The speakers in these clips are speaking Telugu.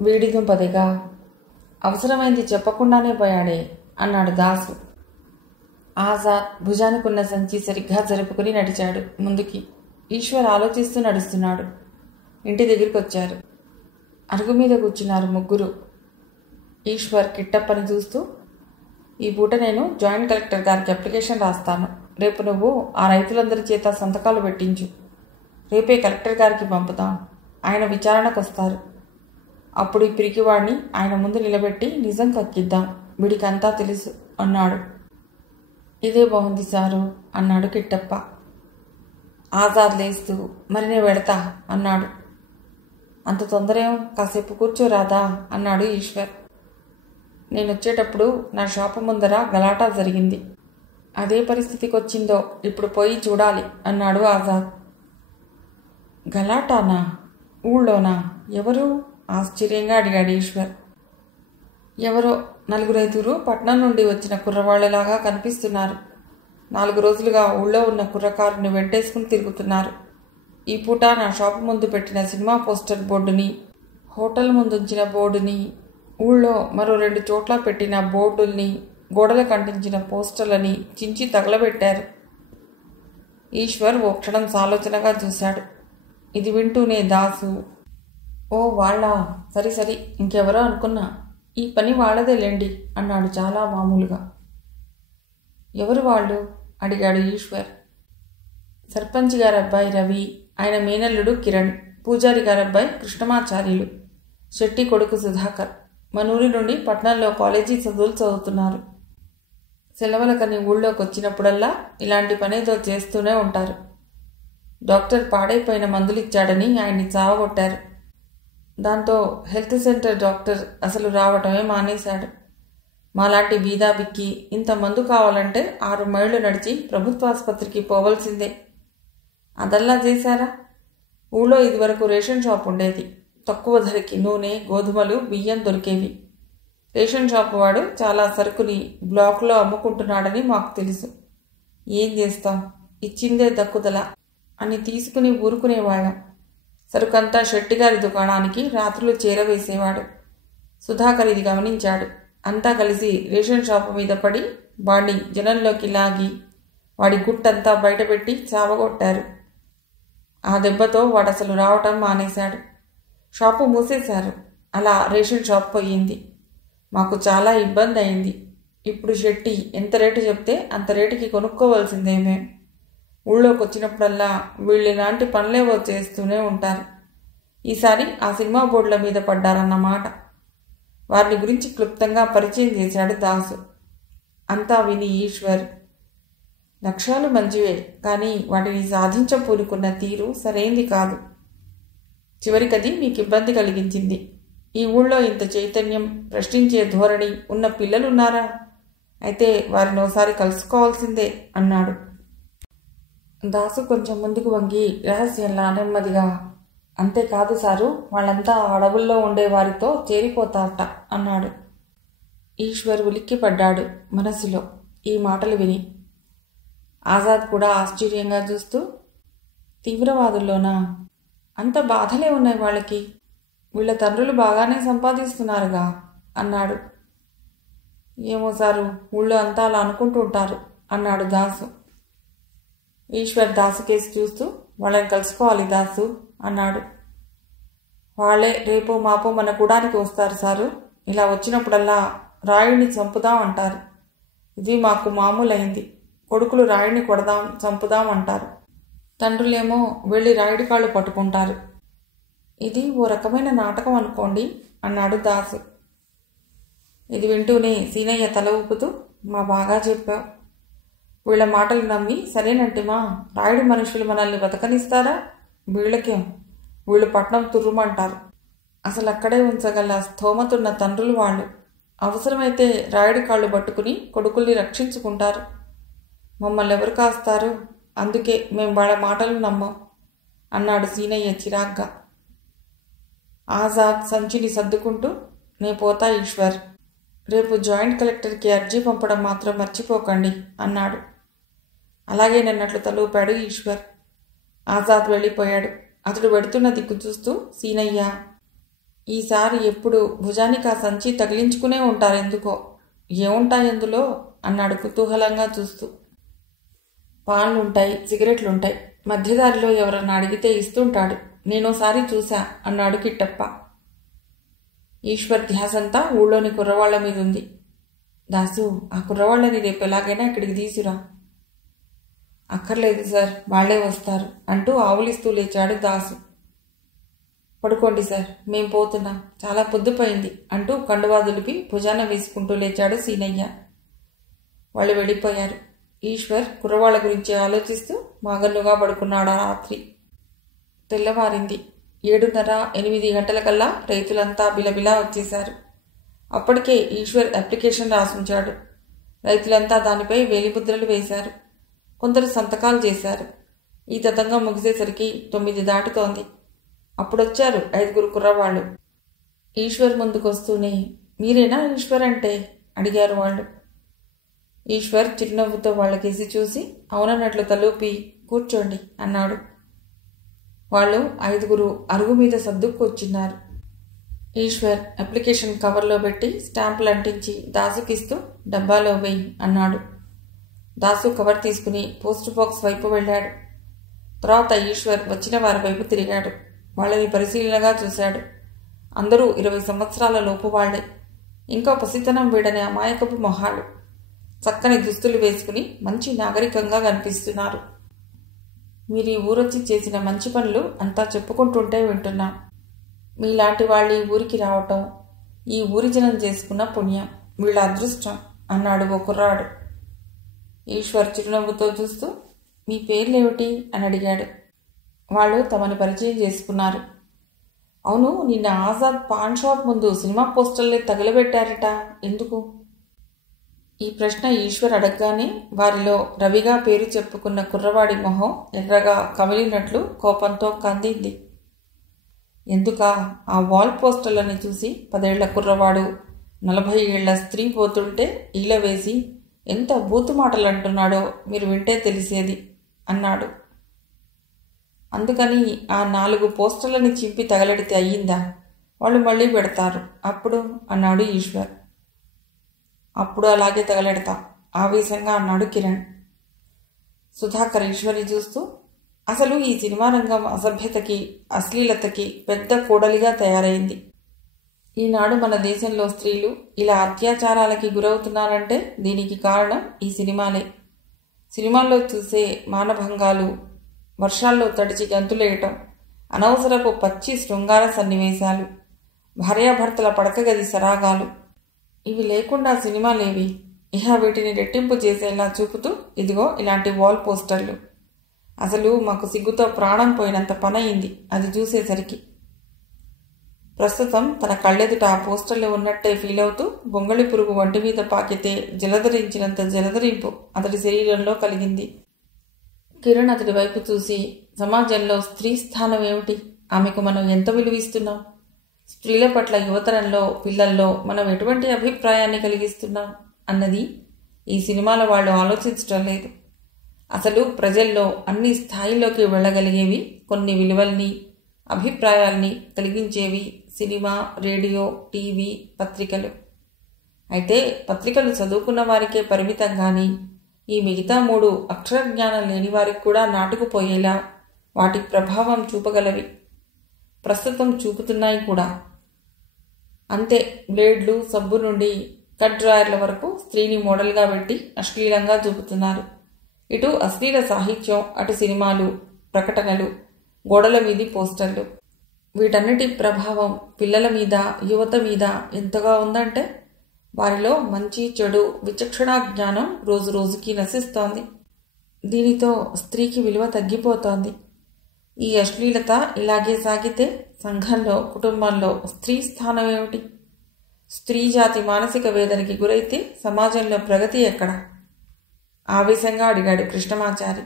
వీడి దుంపదిగా అవసరమైంది చెప్పకుండానే పోయాడే అన్నాడు దాసు. ఆజాద్ భుజానికున్న సంచి సరిగ్గా జరుపుకుని నడిచాడు ముందుకి. ఈశ్వర్ ఆలోచిస్తూ నడుస్తున్నాడు. ఇంటి దగ్గరికి వచ్చారు. అరుగు మీద కూర్చున్నారు ముగ్గురు. ఈశ్వర్ కిట్టప్పని చూస్తూ, ఈ పూట నేను జాయింట్ కలెక్టర్ గారికి అప్లికేషన్ రాస్తాను. రేపు నువ్వు ఆ రైతులందరి చేత సంతకాలు పెట్టించు. రేపే కలెక్టర్ గారికి పంపుతాం. ఆయన విచారణకు వస్తారు. అప్పుడు ఈ పిరికివాడిని ఆయన ముందు నిలబెట్టి నిజం కక్కిద్దాం. వీడికంతా తెలుసు అన్నాడు. ఇదే బాగుంది సారు అన్నాడు కిట్టప్ప. ఆజాద్ లేస్తూ, మరి నేను వెడతా అన్నాడు. అంత తొందరేం, కాసేపు కూర్చోరాదా అన్నాడు ఈశ్వర్. నేను వచ్చేటప్పుడు నా షాపు ముందర గలాటా జరిగింది. అదే పరిస్థితికి వచ్చిందో ఇప్పుడు పోయి చూడాలి అన్నాడు ఆజాద్. గలాటానా? ఊళ్ళోనా? ఎవరు? ఆశ్చర్యంగా అడిగాడు ఈశ్వర్. ఎవరో 4-5 పట్నం నుండి వచ్చిన కుర్రవాళ్లలాగా కనిపిస్తున్నారు. 4 రోజులుగా ఊళ్ళో ఉన్న కుర్రకారుని వెంటేసుకుని తిరుగుతున్నారు. ఈ పూట నా షాపు ముందు పెట్టిన సినిమా పోస్టర్ బోర్డుని, హోటల్ ముందుంచిన బోర్డుని, ఊళ్ళో మరో 2 చోట్ల పెట్టిన బోర్డుల్ని, గోడలకు అంటించిన పోస్టర్లని చించి తగలబెట్టారు. ఈశ్వర్ ఓ క్షణం సాలోచనగా చూశాడు. ఇది వింటూనే దాసు, ఓ వాళ్ళ, సరి సరి, ఇంకెవరో అనుకున్నా. ఈ పని వాళ్ళదేలేండి అన్నాడు చాలా మామూలుగా. ఎవరు వాళ్ళు అడిగాడు ఈశ్వర్. సర్పంచ్ గారబ్బాయి రవి, ఆయన మేనల్లుడు కిరణ్, పూజారి గారబ్బాయి కృష్ణమాచార్యులు, శెట్టి కొడుకు సుధాకర్ మనూరి నుండి పట్నంలో కాలేజీ చదువులు చదువుతున్నారు. సెలవులకని ఊళ్ళోకి వచ్చినప్పుడల్లా ఇలాంటి పనేదో చేస్తూనే ఉంటారు. డాక్టర్ పాడైపోయిన మందులిచ్చాడని ఆయన్ని చావగొట్టారు. దాంతో హెల్త్ సెంటర్ డాక్టర్ అసలు రావటమే మానేశాడు. మాలాంటి బీదాబిక్కి ఇంత మందు కావాలంటే 6 మైళ్ళు నడిచి ప్రభుత్వాసుపత్రికి పోవలసిందే. అదల్లా చేశారా? ఊళ్ళో ఇదివరకు రేషన్ షాప్ ఉండేది. తక్కువ ధరకి నూనె, గోధుమలు, బియ్యం దొరికేవి. రేషన్ షాపు వాడు చాలా సరుకుని బ్లాక్లో అమ్ముకుంటున్నాడని మాకు తెలుసు. ఏం చేస్తాం, ఇచ్చిందే దక్కుదల అని తీసుకుని ఊరుకునేవాళ్ళం. సరుకంతా శెట్టిగారి దుకాణానికి రాత్రులు చేరవేసేవాడు. సుధాకర్ ఇది గమనించాడు. అంతా కలిసి రేషన్ షాపు మీద పడి వాడిని జనంలోకి లాగి వాడి గుట్టంతా బయటపెట్టి చావగొట్టారు. ఆ దెబ్బతో వాడసలు రావటం మానేశాడు. షాపు మూసేశారు. అలా రేషన్ షాప్ పోయింది. మాకు చాలా ఇబ్బంది అయింది. ఇప్పుడు శెట్టి ఎంత రేటు చెప్తే అంత రేటుకి కొనుక్కోవాల్సిందే మేం. ఊళ్ళోకి వచ్చినప్పుడల్లా వీళ్ళు ఇలాంటి పనులేవో చేస్తూనే ఉంటారు. ఈసారి ఆ సినిమా బోర్డుల మీద పడ్డారన్నమాట. వారిని గురించి క్లుప్తంగా పరిచయం చేశాడు దాసు. అంతా విని ఈశ్వర్, లక్ష్యాలు మంచివే, కానీ వాటిని సాధించపూనుకున్న తీరు సరైంది కాదు. చివరికది మీకు ఇబ్బంది కలిగించింది. ఈ ఊళ్ళో ఇంత చైతన్యం, ప్రశ్నించే ధోరణి ఉన్న పిల్లలున్నారా? అయితే వారిని ఓసారి కలుసుకోవాల్సిందే అన్నాడు. దాసు కొంచెం ముందుకు వంగి రహస్యంలా నెమ్మదిగా, అంతేకాదు సారు, వాళ్ళంతా అడవుల్లో ఉండే వారితో చేరిపోతారట అన్నాడు. ఈశ్వర్ ఉలిక్కిపడ్డాడు మనసులో ఈ మాటలు విని. ఆజాద్ కూడా ఆశ్చర్యంగా చూస్తూ, తీవ్రవాదుల్లోనా? అంత బాధలే ఉన్నాయి వాళ్ళకి. వీళ్ళ తండ్రులు బాగానే సంపాదిస్తున్నారుగా అన్నాడు. ఏమో సారు, ఊళ్ళో అంతా అలా అనుకుంటూ ఉంటారు అన్నాడు దాసు. ఈశ్వర్ దాసు కేసు చూస్తూ, వాళ్ళని కలుసుకోవాలి దాసు అన్నాడు. వాళ్లే రేపు మాపో మన గుడానికి వస్తారు సారు. ఇలా వచ్చినప్పుడల్లా రాయుడిని చంపుదాం అంటారు. ఇది మాకు మామూలైంది. కొడుకులు రాయుడిని కొడదాం, చంపుదాం అంటారు. తండ్రులేమో వెళ్ళి రాయుడి కాళ్ళు పట్టుకుంటారు. ఇది ఓ రకమైన నాటకం అనుకోండి అన్నాడు దాసు. ఇది వింటూనే సీనయ్య తల ఊపుతూ, మా బాగా చెప్పావు. వీళ్ళ మాటలు నమ్మి సరేనంటిమా, రాయుడి మనుషులు మనల్ని బతకనిస్తారా? వీళ్ళకేం, వీళ్ళు పట్నం తుర్రుమంటారు. అసలు అక్కడే ఉంచగల స్థోమతున్న తండ్రులు వాళ్ళు. అవసరమైతే రాయుడి కాళ్ళు పట్టుకుని కొడుకుల్ని రక్షించుకుంటారు. మమ్మల్ని ఎవరు కాస్తారు? అందుకే మేం వాళ్ళ మాటలు నమ్మం అన్నాడు సీనయ్య చిరాగ్గా. ఆజాద్ సంచిని సర్దుకుంటూ, నే పోతా ఈశ్వర్. రేపు జాయింట్ కలెక్టర్కి అర్జీ పంపడం మాత్రం మర్చిపోకండి అన్నాడు. అలాగే నన్నట్లు తలూపాడు ఈశ్వర్. ఆజాద్ వెళ్ళిపోయాడు. అతడు వెడుతున్న దిక్కు చూస్తూ సీనయ్య, ఈసారి ఎప్పుడు భుజానికి ఆ సంచి తగిలించుకునే ఉంటారెందుకో. ఏముంటాయందులో అన్నాడు కుతూహలంగా చూస్తూ. పాన్లుంటాయి, సిగరెట్లుంటాయి. మధ్యదారిలో ఎవరన్నా అడిగితే ఇస్తుంటాడు. నేనోసారి చూశా అన్నాడు కిట్టప్ప. ఈశ్వర్ ధ్యాసంతా ఊళ్ళోని కుర్రవాళ్ల మీదుంది. దాసు, ఆ కుర్రవాళ్ళని రేపు ఎలాగైనా ఇక్కడికి తీసురా. అక్కర్లేదు సార్, వాళ్లే వస్తారు అంటూ ఆవులిస్తూ లేచాడు దాసు. పడుకోండి సార్, మేం పోతున్నాం, చాలా పొద్దుపోయింది అంటూ కండువా దులిపి భుజాన వేసుకుంటూ లేచాడు సీనయ్య. వాళ్ళు వెళ్ళిపోయారు. ఈశ్వర్ కుర్రవాళ్ల గురించి ఆలోచిస్తూ మాగన్నుగా పడుకున్నాడు. ఆ రాత్రి తెల్లవారింది. 7:30, 8 గంటలకల్లా రైతులంతా బిలబిలా వచ్చేశారు. అప్పటికే ఈశ్వర్ అప్లికేషన్ రాసుంచాడు. రైతులంతా దానిపై వేలిముద్రలు వేశారు. కొందరు సంతకాలు చేశారు. ఈ తతంగం ముగిసేసరికి 9 దాటుతోంది. అప్పుడొచ్చారు 5 కుర్రవాళ్ళు. ఈశ్వర్ ముందుకొస్తూనే, మీరేనా ఈశ్వర్ అంటే అడిగారు వాళ్ళు. ఈశ్వర్ చిరునవ్వుతో వాళ్ళకేసి చూసి అవునన్నట్లు తలూపి కూర్చోండి అన్నాడు. వాళ్ళు 5 అరుగు మీద సర్దుకొచ్చిన్నారు. ఈశ్వర్ అప్లికేషన్ కవర్లో పెట్టి స్టాంపులు అంటించి దాసుకిస్తూ డబ్బాలో వేయి అన్నాడు. దాసు కవర్ తీసుకుని పోస్ట్ బాక్స్ వైపు వెళ్ళాడు. తర్వాత ఈశ్వర్ వచ్చిన వారి వైపు తిరిగాడు. వాళ్ళని పరిశీలనగా చూశాడు. అందరూ 20 సంవత్సరాల లోపు వాళ్లే. ఇంకా పసితనం వీడని అమాయకపు మొహాలు. చక్కని దుస్తులు వేసుకుని మంచి నాగరికంగా కనిపిస్తున్నారు. మీరు ఈ ఊరొచ్చి చేసిన మంచి పనులు అంతా చెప్పుకుంటుంటే వింటున్నాం. మీలాంటి వాళ్ళు ఈ ఊరికి రావటం ఈ ఊరి జనం చేసుకున్న పుణ్యం, వీళ్ళ అదృష్టం అన్నాడు ఓ కుర్రాడు. ఈశ్వర్ చిరునవ్వుతో చూస్తూ మీ పేర్లేమిటి అని అడిగాడు. వాళ్ళు తమని పరిచయం చేసుకున్నారు. అవును, నిన్న ఆజాద్ పాన్ షాప్ ముందు సినిమా పోస్టర్లే తగలబెట్టారట, ఎందుకు? ఈ ప్రశ్న ఈశ్వర్ అడగగానే వారిలో రవిగా పేరు చెప్పుకున్న కుర్రవాడి మొహం ఎర్రగా కమిలినట్లు కోపంతో కందింది. ఎందుకా? ఆ వాల్ పోస్టర్లని చూసి 10 ఏళ్ల కుర్రవాడు 40 ఏళ్ల స్త్రీ పోతుంటే ఈల వేసి ఎంత బూతు మాటలు అంటున్నాడో మీరు వింటే తెలిసేది అన్నాడు. అందుకని ఆ 4 పోస్టర్లని చింపి తగలడితే అయ్యిందా? వాళ్ళు మళ్ళీ పెడతారు అప్పుడు అన్నాడు ఈశ్వర్. అప్పుడు అలాగే తగలెడతా ఆవేశంగా అన్నాడు కిరణ్. సుధాకర్ ఈశ్వరి చూస్తూ అసలు ఈ సినిమా రంగం అసభ్యతకి అశ్లీలతకి పెద్ద కూడలిగా తయారైంది. ఈనాడు మన దేశంలో స్త్రీలు ఇలా అత్యాచారాలకి గురవుతున్నారంటే దీనికి కారణం ఈ సినిమాలే. సినిమాల్లో చూసే మానభంగాలు, వర్షాల్లో తడిచి గంతులేయటం, అనవసరపు పచ్చి శృంగార సన్నివేశాలు, భార్యాభర్తల పడకగది సరాగాలు, ఇవి లేకుండా సినిమాలేవి? ఇహ వీటిని రెట్టింపు చేసేలా చూపుతూ ఇదిగో ఇలాంటి వాల్ పోస్టర్లు. అసలు మాకు సిగ్గుతో ప్రాణం పోయినంత పనయింది అది చూసేసరికి. ప్రస్తుతం తన కళ్ళెదుట ఆ పోస్టర్లు ఉన్నట్టే ఫీల్ అవుతూ బొంగళి పురుగు వంటి మీద పాకితే జలధరించినంత జలధరింపు అతడి శరీరంలో కలిగింది. కిరణ్ అతడి వైపు చూసి సమాజంలో స్త్రీ స్థానం ఏమిటి? ఆమెకు మనం ఎంత విలువిస్తున్నాం? స్త్రీల పట్ల యువతరంలో, పిల్లల్లో మనం ఎటువంటి అభిప్రాయాన్ని కలిగిస్తున్నాం అన్నది ఈ సినిమాల వాళ్ళు ఆలోచించడం లేదు. అసలు ప్రజల్లో అన్ని స్థాయిలోకి వెళ్ళగలిగేవి కొన్ని విలువల్ని, అభిప్రాయాల్ని కలిగించేవి సినిమా, రేడియో, టీవీ, పత్రికలు. అయితే పత్రికలు చదువుకున్న వారికే పరిమితం కానీ ఈ మిగతా 3 అక్షర జ్ఞానం లేని వారికి కూడా నాటుకుపోయేలా వాటి ప్రభావం చూపగలవి. ప్రస్తుతం చూపుతున్నాయి కూడా. అంతే, బ్లేడ్లు, సబ్బు నుండి కట్ డ్రాయర్ల వరకు స్త్రీని మోడల్గా పెట్టి అశ్లీలంగా చూపుతున్నారు. ఇటు అశ్లీల సాహిత్యం, అటు సినిమాలు, ప్రకటనలు, గోడల మీది పోస్టర్లు. వీటన్నిటి ప్రభావం పిల్లల మీద, యువత మీద ఎంతగా ఉందంటే వారిలో మంచి చెడు విచక్షణా జ్ఞానం రోజు రోజుకి నశిస్తోంది. దీనితో స్త్రీకి విలువ తగ్గిపోతోంది. ఈ అశ్లీలత ఇలాగే సాగితే సంఘంలో, కుటుంబంలో స్త్రీ స్థానం ఏమిటి? స్త్రీ జాతి మానసిక వేదనకి గురైతే సమాజంలో ప్రగతి ఎక్కడ? ఆవేశంగా అడిగాడు కృష్ణమాచారి.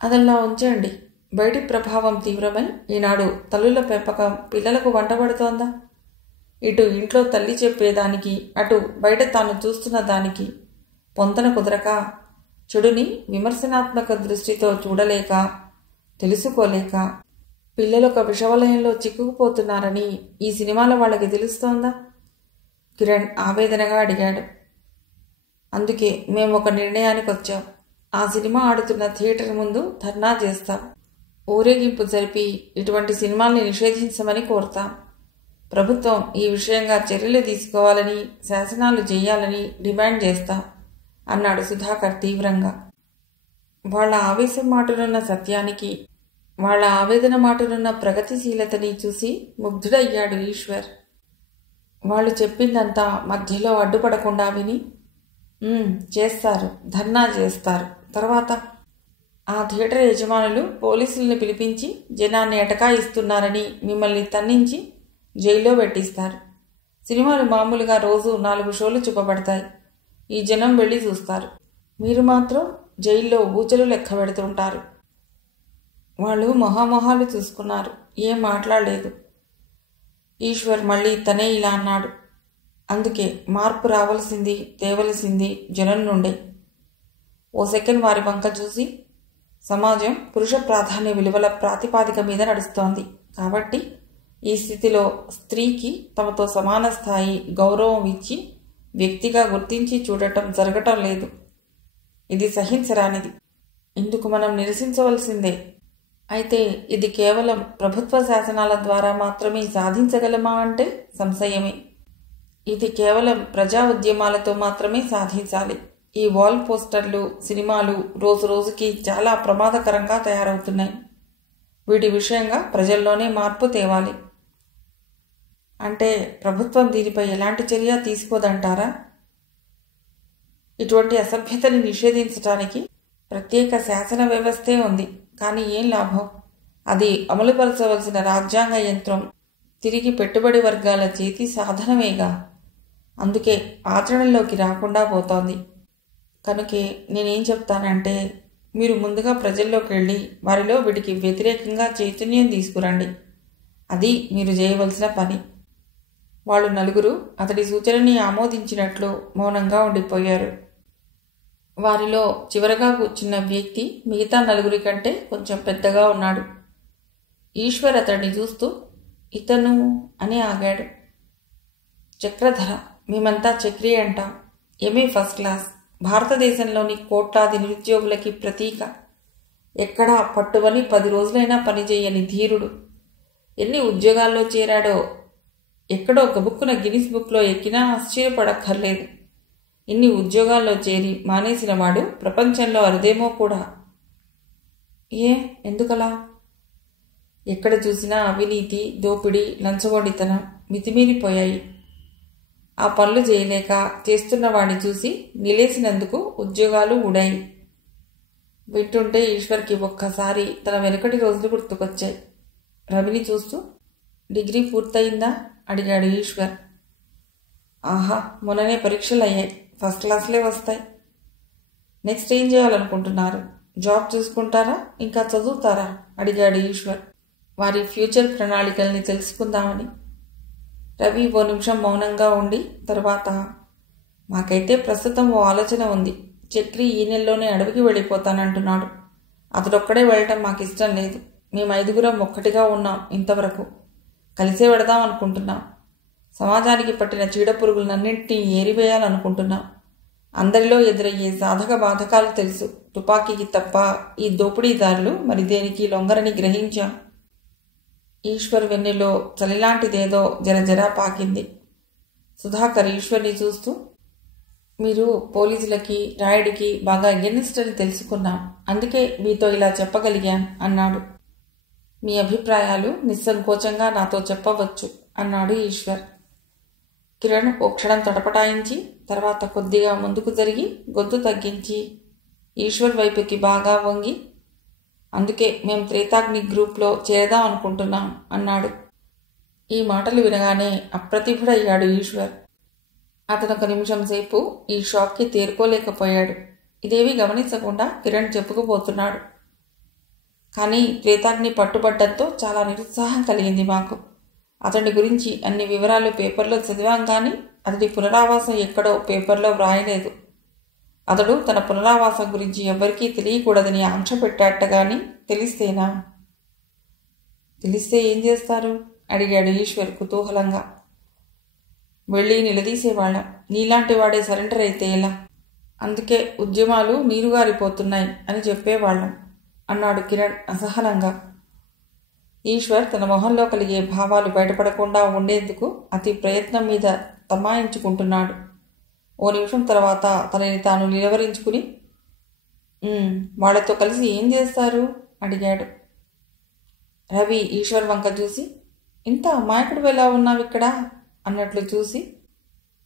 అదల్లా ఉంచండి. బయటి ప్రభావం తీవ్రమై ఈనాడు తల్లుల పెంపకం పిల్లలకు వంటబడుతోందా? ఇటు ఇంట్లో తల్లి చెప్పేదానికి, అటు బయట తాను చూస్తున్న దానికి పొంతన కుదరక, చెడుని విమర్శనాత్మక దృష్టితో చూడలేక, తెలుసుకోలేక పిల్లలు ఒక విషవలయంలో చిక్కుకుపోతున్నారని ఈ సినిమాలో వాళ్ళకి తెలుస్తోందా? కిరణ్ ఆవేదనగా అడిగాడు. అందుకే మేము ఒక నిర్ణయానికి వచ్చాం. ఆ సినిమా ఆడుతున్న థియేటర్ ముందు ధర్నా చేస్తాం. ఊరేగింపు జరిపి ఇటువంటి సినిమాల్ని నిషేధించమని కోరుతాం. ప్రభుత్వం ఈ విషయంగా చర్యలు తీసుకోవాలని, శాసనాలు చేయాలని డిమాండ్ చేస్తాం అన్నాడు సుధాకర్ తీవ్రంగా. వాళ్ళ ఆవేశం మాటలున్న సత్యానికి, వాళ్ళ ఆవేదన మాటలున్న ప్రగతిశీలతని చూసి ముగ్ధుడయ్యాడు ఈశ్వర్. వాళ్ళు చెప్పిందంతా మధ్యలో అడ్డుపడకుండా విని, చేస్తారు, ధర్నా చేస్తారు. తర్వాత ఆ థియేటర్ యజమానులు పోలీసుల్ని పిలిపించి జనాన్ని ఎటకాయిస్తున్నారని మిమ్మల్ని తన్నించి జైల్లో పెట్టిస్తారు. సినిమాలు మామూలుగా రోజు 4 షోలు చూపబడతాయి. ఈ జనం వెళ్ళి చూస్తారు. మీరు మాత్రం జైల్లో బూచలు లెక్క పెడుతుంటారు. వాళ్ళు మొహామొహాలు చూసుకున్నారు. ఏం మాట్లాడలేదు. ఈశ్వర్ మళ్ళీ తనే ఇలా అన్నాడు. అందుకే మార్పు రావలసింది, తేవలసింది జనం నుండే. ఓ సెకండ్ వారి వంక చూసి, సమాజం పురుష ప్రాధాన్య విలువల ప్రాతిపాదిక మీద నడుస్తోంది. కాబట్టి ఈ స్థితిలో స్త్రీకి తమతో సమాన స్థాయి గౌరవం ఇచ్చి వ్యక్తిగా గుర్తించి చూడటం జరగటం లేదు. ఇది సహించరానిది. ఇందుకు మనం నిరసించవలసిందే. అయితే ఇది కేవలం ప్రభుత్వ శాసనాల ద్వారా మాత్రమే సాధించగలమా అంటే సంశయమే. ఇది కేవలం ప్రజా ఉద్యమాలతో మాత్రమే సాధించాలి. ఈ వాల్ పోస్టర్లు, సినిమాలు రోజు రోజుకి చాలా ప్రమాదకరంగా తయారవుతున్నాయి. వీటి విషయంగా ప్రజల్లోనే మార్పు తేవాలి. అంటే ప్రభుత్వం దీనిపై ఎలాంటి చర్య తీసుకోదంటారా? ఇటువంటి అసభ్యతని నిషేధించడానికి ప్రత్యేక శాసన వ్యవస్థే ఉంది. కానీ ఏం లాభం? అది అమలుపరచవలసిన రాజ్యాంగ యంత్రం తిరిగి పెట్టుబడి వర్గాల చేతి సాధనమేగా. అందుకే ఆచరణలోకి రాకుండా పోతోంది. కనుకే నేనేం చెప్తానంటే, మీరు ముందుగా ప్రజల్లోకి వెళ్ళి వారిలో వీటికి వ్యతిరేకంగా చైతన్యం తీసుకురండి. అది మీరు చేయవలసిన పని. వాళ్ళు 4 అతడి సూచనని ఆమోదించినట్లు మౌనంగా ఉండిపోయారు. వారిలో చివరగా కూర్చున్న వ్యక్తి మిగతా 4 కంటే కొంచెం పెద్దగా ఉన్నాడు. ఈశ్వర్ అతడిని చూస్తూ ఇతను అని ఆగాడు. చక్రధర. మేమంతా చక్రి అంటాం. MA first class. భారతదేశంలోని కోట్లాది నిరుద్యోగులకి ప్రతీక. ఎక్కడా పట్టువని 10 రోజులైనా పనిచేయని ధీరుడు. ఎన్ని ఉద్యోగాల్లో చేరాడో. ఎక్కడో గబుక్కున గిన్నిస్ బుక్లో ఎక్కినా ఆశ్చర్యపడక్కర్లేదు. ఇన్ని ఉద్యోగాల్లో చేరి మానేసిన వాడు ప్రపంచంలో అరుదేమో కూడా. ఎందుకలా? ఎక్కడ చూసినా అవినీతి, దోపిడీ, లంచగొండితనం మితిమీరిపోయాయి. ఆ పనులు చేయలేక చేస్తున్న వాడిని చూసి నిలేసినందుకు ఉద్యోగాలు ఊడాయి. వింటుంటే ఈశ్వర్కి ఒక్కసారి తన వెనుకటి రోజులు గుర్తుకొచ్చాయి. రవిని చూస్తూ, డిగ్రీ పూర్తయిందా అడిగాడు ఈశ్వర్. ఆహా, మొన్ననే పరీక్షలు అయ్యాయి. ఫస్ట్ క్లాస్లే వస్తాయి. నెక్స్ట్ ఏం చేయాలనుకుంటున్నారు? జాబ్ చూసుకుంటారా, ఇంకా చదువుతారా అడిగాడు ఈశ్వర్ వారి ఫ్యూచర్ ప్రణాళికల్ని తెలుసుకుందామని. రవి ఓ నిమిషం మౌనంగా ఉండి తర్వాత, మాకైతే ప్రస్తుతం ఓ ఆలోచన ఉంది. చక్రి ఈ నెలలోనే అడవికి వెళ్ళిపోతానంటున్నాడు. అతడొక్కడే వెళ్ళటం మాకు ఇష్టం లేదు. మేము 5 ఒక్కటిగా ఉన్నాం ఇంతవరకు. కలిసే వెడదాం అనుకుంటున్నాం. సమాజానికి పట్టిన చీడపురుగులన్నింటినీ ఏరివేయాలనుకుంటున్నాం. అందరిలో ఎదురయ్యే సాధక బాధకాలు తెలుసు. తుపాకీకి తప్ప ఈ దోపిడీదారులు మరి దేనికి లొంగరని గ్రహించాం. ఈశ్వర్ వెన్నెలో చలిలాంటిదేదో జరజరా పాకింది. సుధాకర్ ఈశ్వర్ని చూస్తూ, మీరు పోలీసులకి, రాయుడికి బాగా ఎగెనిస్ట్ అని తెలుసుకున్నాం. అందుకే మీతో ఇలా చెప్పగలిగాం అన్నాడు. మీ అభిప్రాయాలు నిస్సంకోచంగా నాతో చెప్పవచ్చు అన్నాడు ఈశ్వర్. కిరణ్ ఓ క్షణం తటపటాయించి తర్వాత కొద్దిగా ముందుకు జరిగి గొంతు తగ్గించి ఈశ్వర్ వైపుకి బాగా వంగి, అందుకే మేం త్రేతాగ్ని గ్రూప్లో చేరదాం అనుకుంటున్నాం అన్నాడు. ఈ మాటలు వినగానే అప్రతిభుడయ్యాడు ఈశ్వర్. అతను 1 నిమిషం సేపు ఈ షాక్కి తేరుకోలేకపోయాడు. ఇదేమీ గమనించకుండా కిరణ్ చెప్పుకుపోతున్నాడు. కానీ త్రేతాగ్ని పట్టుబడ్డంతో చాలా నిరుత్సాహం కలిగింది మాకు. అతడి గురించి అన్ని వివరాలు పేపర్లో చదివాం కానీ అతడి పునరావాసం ఎక్కడో పేపర్లో వ్రాయలేదు. అతడు తన పునరావాసం గురించి ఎవ్వరికీ తెలియకూడదని ఆంక్ష పెట్టాట గాని తెలిస్తేనా? తెలిస్తే ఏం చేస్తారు అడిగాడు ఈశ్వర్ కుతూహలంగా. వెళ్ళి నిలదీసేవాళ్ళం. నీలాంటి వాడే సరెండర్ అయితే ఎలా? అందుకే ఉద్యమాలు నీరుగారిపోతున్నాయి అని చెప్పేవాళ్ళం అన్నాడు కిరణ్ అసహనంగా. ఈశ్వర్ తన మొహంలో కలిగే భావాలు బయటపడకుండా ఉండేందుకు అతి ప్రయత్నం మీద తమాయించుకుంటున్నాడు. ఓ నిమిషం తర్వాత తనని తాను నిలవరించుకుని వాళ్లతో కలిసి ఏం చేస్తారు అడిగాడు. రవి ఈశ్వర్ వంక చూసి, ఇంత అమాయకుడు ఎలా ఉన్నావిక్కడ అన్నట్లు చూసి,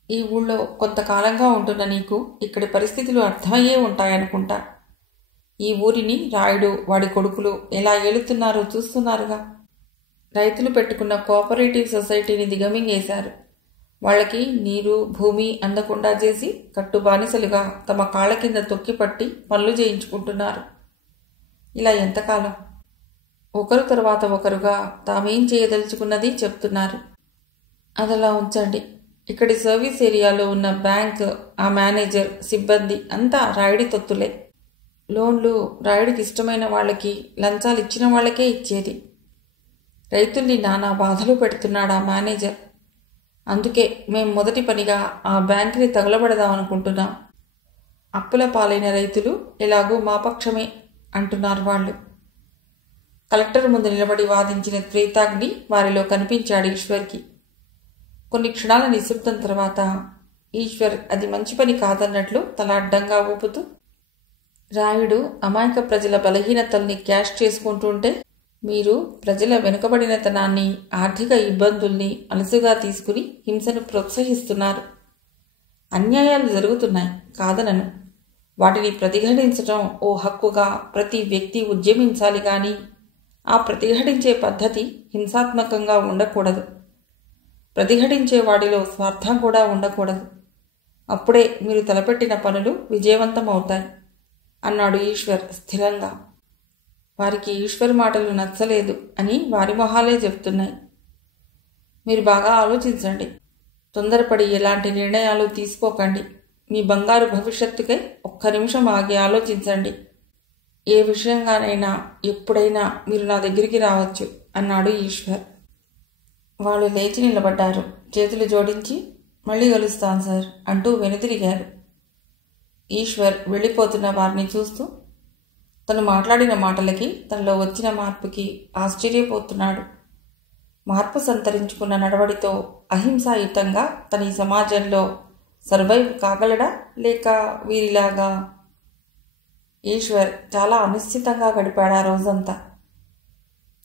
ఈ ఊళ్ళో కొంతకాలంగా ఉంటున్న నీకు ఇక్కడి పరిస్థితులు అర్థమయ్యే ఉంటాయనుకుంటా. ఈ ఊరిని రాయుడు వాడి కొడుకులు ఎలా ఏలుతున్నారో చూస్తున్నారుగా. రైతులు పెట్టుకున్న కోఆపరేటివ్ సొసైటీని దిగమింగేశారు. వాళ్ళకి నీరు భూమి అందకుండా చేసి కట్టుబానిసలుగా తమ కాళ్ళ కింద తొక్కిపట్టి పనులు చేయించుకుంటున్నారు. ఇలా ఎంతకాలం? ఒకరు తర్వాత ఒకరుగా తామేం చేయదలుచుకున్నది చెప్తున్నారు. అదలా ఉంచండి. ఇక్కడి సర్వీస్ ఏరియాలో ఉన్న బ్యాంక్, ఆ మేనేజర్, సిబ్బంది అంతా రాయుడి తొత్తులే. లోన్లు రాయుడికి ఇష్టమైన వాళ్ళకి, లంచాలు ఇచ్చిన వాళ్ళకే ఇచ్చేది. రైతుల్ని నానా బాధలు పెడుతున్నాడు ఆ మేనేజర్. అందుకే మేం మొదటి పనిగా ఆ బ్యాంకుని తగలబడదామనుకుంటున్నాం. అప్పుల పాలైన రైతులు ఎలాగూ మా పక్షమే అంటున్నారు వాళ్ళు. కలెక్టర్ ముందు నిలబడి వాదించిన త్రేతాగ్ని వారిలో కనిపించాడు ఈశ్వర్కి. కొన్ని క్షణాల నిశ్శబ్దం తర్వాత ఈశ్వర్ అది మంచి పని కాదన్నట్లు తల అడ్డంగా ఊపుతూ, రాయుడు అమాయక ప్రజల బలహీనతల్ని క్యాష్ చేసుకుంటుంటే మీరు ప్రజల వెనుకబడినతనాన్ని, ఆర్థిక ఇబ్బందుల్ని అలసుగా తీసుకుని హింసను ప్రోత్సహిస్తున్నారు. అన్యాయాలు జరుగుతున్నాయి కాదనను. వాటిని ప్రతిఘటించడం ఓ హక్కుగా ప్రతి వ్యక్తి ఉద్యమించాలి గాని ఆ ప్రతిఘటించే పద్ధతి హింసాత్మకంగా ఉండకూడదు. ప్రతిఘటించే వాడిలో స్వార్థం కూడా ఉండకూడదు. అప్పుడే మీరు తలపెట్టిన పనులు విజయవంతమవుతాయి అన్నాడు ఈశ్వర్ స్థిరంగా. వారికి ఈశ్వర్ మాటలు నచ్చలేదు అని వారి మొహాలే చెప్తున్నాయి. మీరు బాగా ఆలోచించండి. తొందరపడి ఎలాంటి నిర్ణయాలు తీసుకోకండి. మీ బంగారు భవిష్యత్తుకై ఒక్క నిమిషం ఆగి ఆలోచించండి. ఏ విషయంగానైనా ఎప్పుడైనా మీరు నా దగ్గరికి రావచ్చు అన్నాడు ఈశ్వర్. వాళ్ళు లేచి నిలబడ్డారు. చేతులు జోడించి, మళ్ళీ కలుస్తాను సార్ అంటూ వెనుతిరిగారు. ఈశ్వర్ వెళ్ళిపోతున్న వారిని చూస్తూ తను మాట్లాడిన మాటలకి, తనలో వచ్చిన మార్పుకి ఆశ్చర్యపోతున్నాడు. మార్పు సంతరించుకున్న నడవడితో అహింసాయుతంగా తన ఈ సమాజంలో సర్వైవ్ కాగలడా, లేక వీరిలాగా? ఈశ్వర్ చాలా అనిశ్చితంగా గడిపాడు ఆ రోజంతా.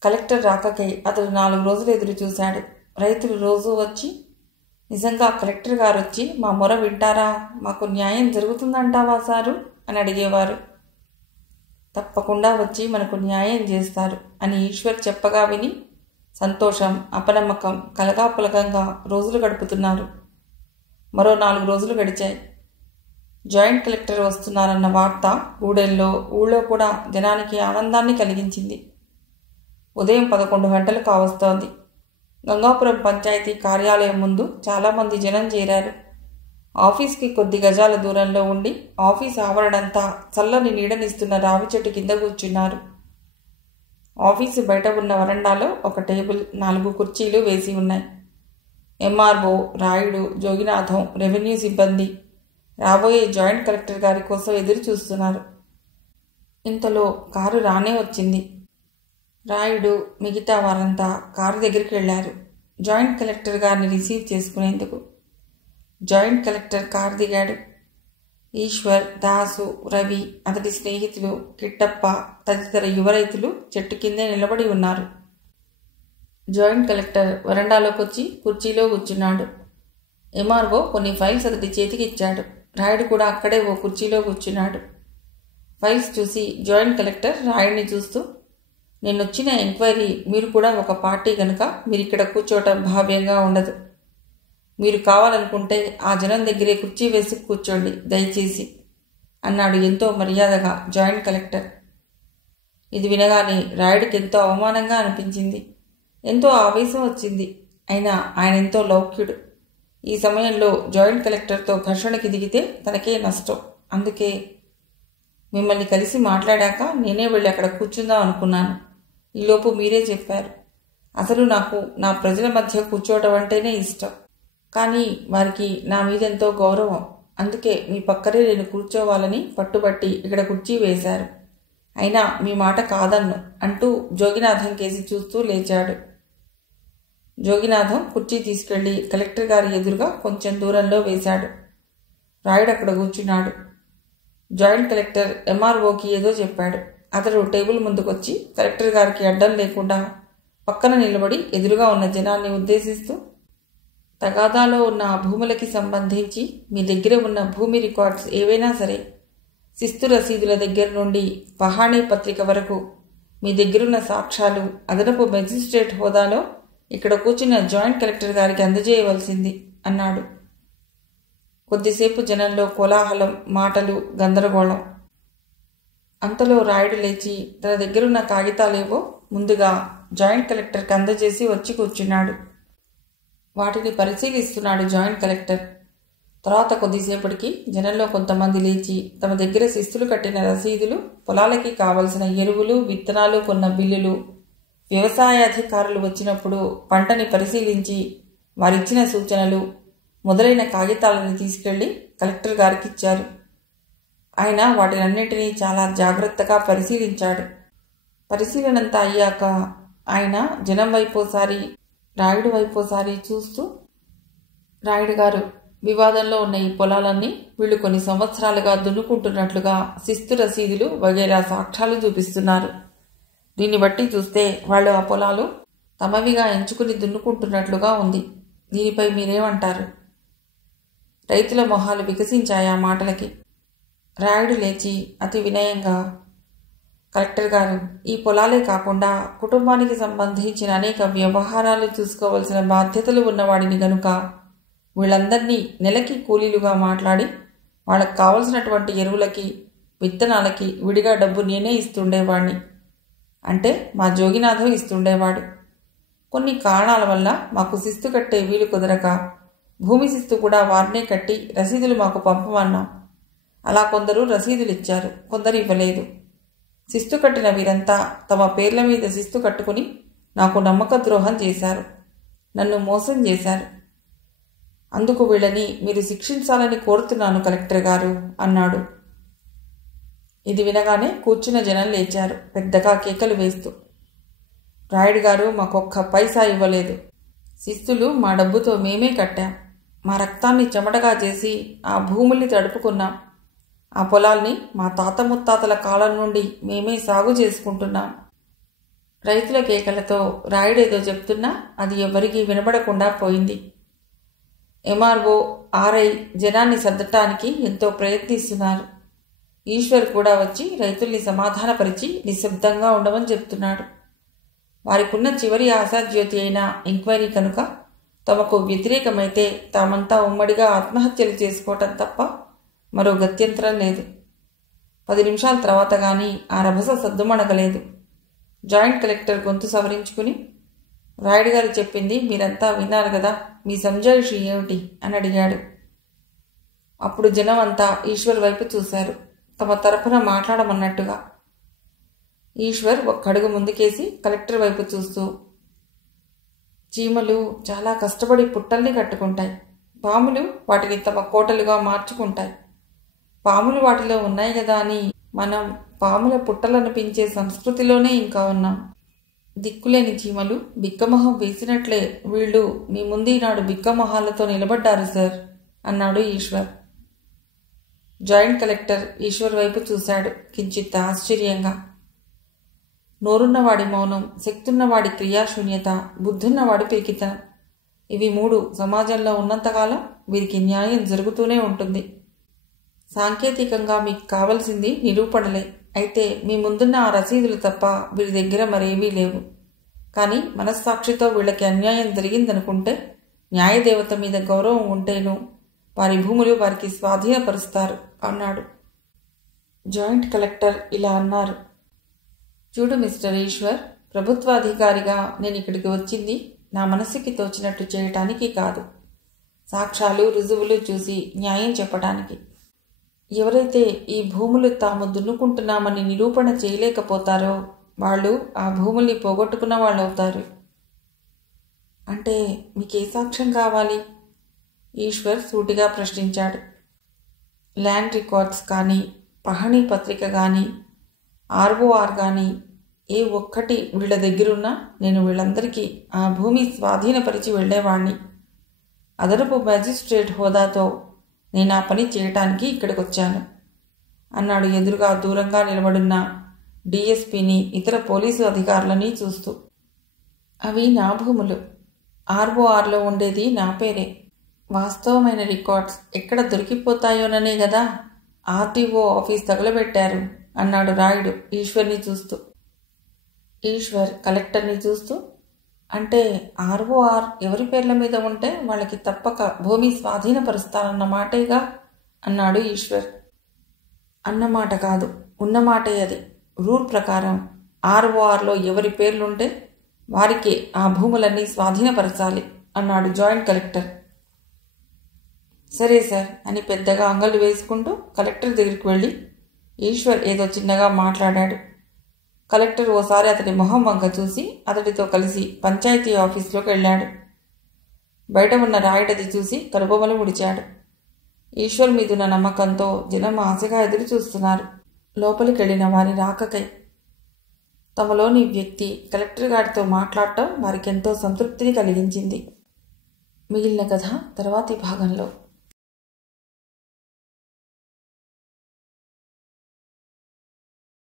కలెక్టర్ రాకకై అతడు 4 రోజులు ఎదురు చూశాడు. రైతులు రోజూ వచ్చి, నిజంగా కలెక్టర్ గారు వచ్చి మా మొర వింటారా, మాకు న్యాయం జరుగుతుందంటావా సారు అని అడిగేవారు. తప్పకుండా వచ్చి మనకు న్యాయం చేస్తారు అని ఈశ్వర్ చెప్పగా విని సంతోషం, అపనమ్మకం కలగాపులగంగా రోజులు గడుపుతున్నారు. మరో 4 రోజులు గడిచాయి. జాయింట్ కలెక్టర్ వస్తున్నారన్న వార్త గూడెల్లో, ఊళ్ళో కూడా జనానికి ఆనందాన్ని కలిగించింది. ఉదయం 11 గంటలు కావస్తోంది. గంగాపురం పంచాయతీ కార్యాలయం ముందు చాలామంది జనం చేరారు. ఆఫీస్కి కొద్ది గజాల దూరంలో ఉండి ఆఫీస్ ఆవరణంతా చల్లని నీడనిస్తున్న రావి చెట్టు కింద కూర్చున్నారు. ఆఫీసు బయట ఉన్న వరండాలో ఒక టేబుల్, 4 కుర్చీలు వేసి ఉన్నాయి. ఎంఆర్ఓ, రాయుడు, జోగినాథం, రెవెన్యూ సిబ్బంది రాబోయే జాయింట్ కలెక్టర్ గారి కోసం ఎదురు చూస్తున్నారు. ఇంతలో కారు రానే వచ్చింది. రాయుడు మిగతా వారంతా కారు దగ్గరికి వెళ్లారు జాయింట్ కలెక్టర్ గారిని రిసీవ్ చేసుకునేందుకు. జాయింట్ కలెక్టర్ కారు దిగాడు. ఈశ్వర్, దాసు, రవి, అతడి స్నేహితులు, కిట్టప్ప తదితర యువ రైతులు చెట్టు కిందే నిలబడి ఉన్నారు. జాయింట్ కలెక్టర్ వరండాలోకి వచ్చి కుర్చీలో కూర్చున్నాడు. ఎంఆర్ఓ కొన్ని ఫైల్స్ అతడి చేతికి ఇచ్చాడు. రాయుడు కూడా అక్కడే ఓ కుర్చీలో కూర్చున్నాడు. ఫైల్స్ చూసి జాయింట్ కలెక్టర్ రాయుడిని చూస్తూ, నేనొచ్చిన ఎంక్వైరీ మీరు కూడా ఒక పార్టీ కనుక మీరిక్కడ కూర్చోవటం భావ్యంగా ఉండదు. మీరు కావాలనుకుంటే ఆ జనం దగ్గరే కుర్చీ వేసి కూర్చోండి దయచేసి అన్నాడు ఎంతో మర్యాదగా జాయింట్ కలెక్టర్. ఇది వినగానే రాయుడికి ఎంతో అవమానంగా అనిపించింది. ఎంతో ఆవేశం వచ్చింది. అయినా ఆయన ఎంతో లౌక్యుడు. ఈ సమయంలో జాయింట్ కలెక్టర్తో ఘర్షణకి దిగితే తనకే నష్టం. అందుకే మిమ్మల్ని కలిసి మాట్లాడాక నేనే వెళ్ళి అక్కడ కూర్చుందాం అనుకున్నాను. ఈలోపు మీరే చెప్పారు. అసలు నాకు నా ప్రజల మధ్య కూర్చోవడం అంటేనే ఇష్టం. కానీ వారికి నా మీదెంతో గౌరవం. అందుకే మీ పక్కనే నేను కూర్చోవాలని పట్టుబట్టి ఇక్కడ కుర్చీ వేశారు. అయినా మీ మాట కాదన్ను అంటూ జోగినాథం కేసి చూస్తూ లేచాడు. జోగినాథం కుర్చీ తీసుకెళ్లి కలెక్టర్ గారి ఎదురుగా కొంచెం దూరంలో వేశాడు. రాయుడు అక్కడ కూర్చున్నాడు. జాయింట్ కలెక్టర్ ఎంఆర్ఓకి ఏదో చెప్పాడు. అతడు టేబుల్ ముందుకొచ్చి కలెక్టర్ గారికి అడ్డం లేకుండా పక్కన నిలబడి ఎదురుగా ఉన్న జనాన్ని ఉద్దేశిస్తూ, తగాదాలో ఉన్న భూములకి సంబంధించి మీ దగ్గర ఉన్న భూమి రికార్డ్స్ ఏవైనా సరే, శిస్తు రసీదుల దగ్గర నుండి పహాణీ పత్రిక వరకు మీ దగ్గరున్న సాక్ష్యాలు అదనపు మెజిస్ట్రేట్ హోదాలో ఇక్కడ కూర్చున్న జాయింట్ కలెక్టర్ గారికి అందజేయవలసింది అన్నాడు. కొద్దిసేపు జనంలో కోలాహలం, మాటలు, గందరగోళం. అంతలో రాయుడు లేచి తన దగ్గరున్న కాగితాలేవో ముందుగా జాయింట్ కలెక్టర్కి అందజేసి వచ్చి కూర్చున్నాడు. వాటిని పరిశీలిస్తున్నాడు జాయింట్ కలెక్టర్. తర్వాత కొద్దిసేపటికి జనంలో కొంతమంది లేచి తమ దగ్గర శిస్తులు కట్టిన రసీదులు, పొలాలకి కావలసిన ఎరువులు, విత్తనాలు కొన్న బిల్లులు, వ్యవసాయాధికారులు వచ్చినప్పుడు పంటని పరిశీలించి వారిచ్చిన సూచనలు మొదలైన కాగితాలను తీసుకెళ్లి కలెక్టర్ గారికి ఇచ్చారు. ఆయన వాటినన్నింటినీ చాలా జాగ్రత్తగా పరిశీలించాడు. పరిశీలనంతా అయ్యాక ఆయన జనం వైపోసారి, రాయుడు వైపోసారి చూస్తూ, రాయుడు గారు, వివాదంలో ఉన్న ఈ పొలాలన్నీ వీళ్ళు కొన్ని సంవత్సరాలుగా దున్నుకుంటున్నట్లుగా శిస్తు రసీదులు వగైరా సాక్ష్యాలు చూపిస్తున్నారు. దీన్ని బట్టి చూస్తే వాళ్ళు ఆ పొలాలు తమవిగా ఎంచుకుని దున్నుకుంటున్నట్లుగా ఉంది. దీనిపై మీరేమంటారు? రైతుల మొహాలు వికసించాయి ఆ మాటలకి. రాయుడు లేచి అతి వినయంగా, కలెక్టర్ గారు, ఈ పొలాలే కాకుండా కుటుంబానికి సంబంధించిన అనేక వ్యవహారాలు చూసుకోవలసిన బాధ్యతలు ఉన్నవాడిని గనుక వీళ్ళందరినీ నెలకి కూలీలుగా మాట్లాడి వాళ్ళకు కావలసినటువంటి ఎరువులకి, విత్తనాలకి విడిగా డబ్బు నేనే ఇస్తుండేవాడిని. అంటే మా జోగినాథం ఇస్తుండేవాడు. కొన్ని కారణాల వల్ల మాకు శిస్తు కట్టే వీలు కుదరక భూమి శిస్తు కూడా వారినే కట్టి రసీదులు మాకు పంపమన్నాం. అలా కొందరు రసీదులు ఇచ్చారు, కొందరు ఇవ్వలేదు. శిస్తు కట్టిన వీరంతా తమ పేర్ల మీద శిస్తు కట్టుకుని నాకు నమ్మక ద్రోహం చేశారు, నన్ను మోసం చేశారు. అందుకు వీళ్ళని మీరు శిక్షించాలని కోరుతున్నాను కలెక్టర్ గారు అన్నాడు. ఇది వినగానే కూర్చున్న జనం లేచారు, పెద్దగా కేకలు వేస్తూ. రాయుడు గారు మాకొక్క పైసా ఇవ్వలేదు. శిస్తులు మా డబ్బుతో మేమే కట్టాం. మా రక్తాన్ని చెమటగా చేసి ఆ భూముల్ని తడుపుకున్నాం. ఆ పొలాల్ని మా తాత ముత్తాతల కాలం నుండి మేమే సాగు చేసుకుంటున్నాం. రైతుల కేకలతో రాయుడేదో చెప్తున్నా అది ఎవరికీ వినబడకుండా పోయింది. ఎంఆర్ఓ, ఆర్ఐ జనాన్ని సర్దటానికి ఎంతో ప్రయత్నిస్తున్నారు. ఈశ్వర్ కూడా వచ్చి రైతుల్ని సమాధానపరిచి నిశ్శబ్దంగా ఉండమని చెప్తున్నాడు. వారికున్న చివరి ఆశాజ్యోతి అయిన ఎంక్వైరీ కనుక తమకు వ్యతిరేకమైతే తామంతా ఉమ్మడిగా ఆత్మహత్యలు చేసుకోవటం తప్ప మరో గత్యంతరం లేదు. 10 నిమిషాల తర్వాత కానీ ఆ రభస సద్దుమణగలేదు. జాయింట్ కలెక్టర్ గొంతు సవరించుకుని, రాయుడు గారు చెప్పింది మీరంతా విన్నారు కదా, మీ సంజాయిషి ఏమిటి అని అడిగాడు. అప్పుడు జనం అంతా ఈశ్వర్ వైపు చూశారు, తమ తరఫున మాట్లాడమన్నట్టుగా. ఈశ్వర్ ఒక్కడుగు ముందుకేసి కలెక్టర్ వైపు చూస్తూ, చీమలు చాలా కష్టపడి పుట్టల్ని కట్టుకుంటాయి. పాములు వాటిని తమ కోటలుగా మార్చుకుంటాయి. పాములు వాటిలో ఉన్నాయి కదా అని మనం పాముల పుట్టలను పెంచే సంస్కృతిలోనే ఇంకా ఉన్నాం. దిక్కులేని చీమలు బిక్కమొహం వేసినట్లే వీళ్ళు మీ ముందు ఈనాడు బిక్కమొహాలతో నిలబడ్డారు సార్ అన్నాడు ఈశ్వర్. జాయింట్ కలెక్టర్ ఈశ్వర్ వైపు చూశాడు కించిత్ ఆశ్చర్యంగా. నోరున్నవాడి మౌనం, శక్తున్నవాడి క్రియాశూన్యత, బుద్ధున్నవాడి పిరికితనం, ఇవి 3 సమాజంలో ఉన్నంతకాలం వీరికి న్యాయం జరుగుతూనే ఉంటుంది. సాంకేతికంగా మీకు కావలసింది నిరూపణలే. అయితే మీ ముందున్న ఆ రసీదులు తప్ప వీరి దగ్గర మరేవీ లేవు. కానీ మనస్సాక్షితో వీళ్ళకి అన్యాయం జరిగిందనుకుంటే, న్యాయదేవత మీద గౌరవం ఉంటేను వారి భూములు వారికి స్వాధీనపరుస్తారు అన్నాడు. జాయింట్ కలెక్టర్ ఇలా అన్నారు, చూడు మిస్టర్ ఈశ్వర్, ప్రభుత్వాధికారిగా నేను ఇక్కడికి వచ్చింది నా మనసుకి తోచినట్టు చేయటానికి కాదు, సాక్ష్యాలు రుజువులు చూసి న్యాయం చెప్పడానికి. ఎవరైతే ఈ భూములు తాము దున్నుకుంటున్నామని నిరూపణ చేయలేకపోతారో వాళ్ళు ఆ భూముల్ని పోగొట్టుకున్న వాళ్ళు అవుతారు. అంటే మీకే సాక్ష్యం కావాలి? ఈశ్వర్ సూటిగా ప్రశ్నించాడు. ల్యాండ్ రికార్డ్స్ కానీ, పహణీ పత్రిక కానీ, ఆర్ఓఆర్ కానీ ఏ ఒక్కటి వీళ్ళ దగ్గరున్నా నేను వీళ్ళందరికీ ఆ భూమి స్వాధీనపరిచి వెళ్ళేవాణ్ణి. అదనపు మ్యాజిస్ట్రేట్ హోదాతో నేను ఆ పని చేయటానికి ఇక్కడికి వచ్చాను అన్నాడు ఎదురుగా దూరంగా నిలబడున్న డిఎస్పీని, ఇతర పోలీసు అధికారులని చూస్తూ. అవి నా భూములు. ఆర్ఓఆర్లో ఉండేది నా పేరే. వాస్తవమైన రికార్డ్స్ ఎక్కడ దొరికిపోతాయోననే కదా ఆర్టీఓ ఆఫీస్ తగలబెట్టారు అన్నాడు రాయుడు ఈశ్వర్ని చూస్తూ. ఈశ్వర్ కలెక్టర్ని చూస్తూ, అంటే ఆర్ఓఆర్ ఎవరి పేర్ల మీద ఉంటే వాళ్ళకి తప్పక భూమి స్వాధీనపరుస్తానన్న మాటేగా అన్నాడు ఈశ్వర్. అన్నమాట కాదు, ఉన్నమాటే అది. రూల్ ప్రకారం ఆర్ఓఆర్లో ఎవరి పేర్లుంటే వారికే ఆ భూములన్నీ స్వాధీనపరచాలి అన్నాడు జాయింట్ కలెక్టర్. సరే సార్ అని పెద్దగా అంగళ్ళు వేసుకుంటూ కలెక్టర్ దగ్గరికి వెళ్ళి ఈశ్వర్ ఏదో చిన్నగా మాట్లాడాడు. కలెక్టర్ ఓసారి అతడి మొహం వంక చూసి అతడితో కలిసి పంచాయతీ ఆఫీస్లోకి వెళ్ళాడు. బయట ఉన్న రాయుడది చూసి కనుబొమ్మలు ముడిచాడు. ఈశ్వర్ మీదున్న నమ్మకంతో జనం ఆశగా ఎదురు చూస్తున్నారు లోపలికి వెళ్ళిన వారి రాకకై. తమలోని వ్యక్తి కలెక్టర్ గారితో మాట్లాడటం వారికెంతో సంతృప్తిని కలిగించింది. మిగిలిన కథ తర్వాతి భాగంలో.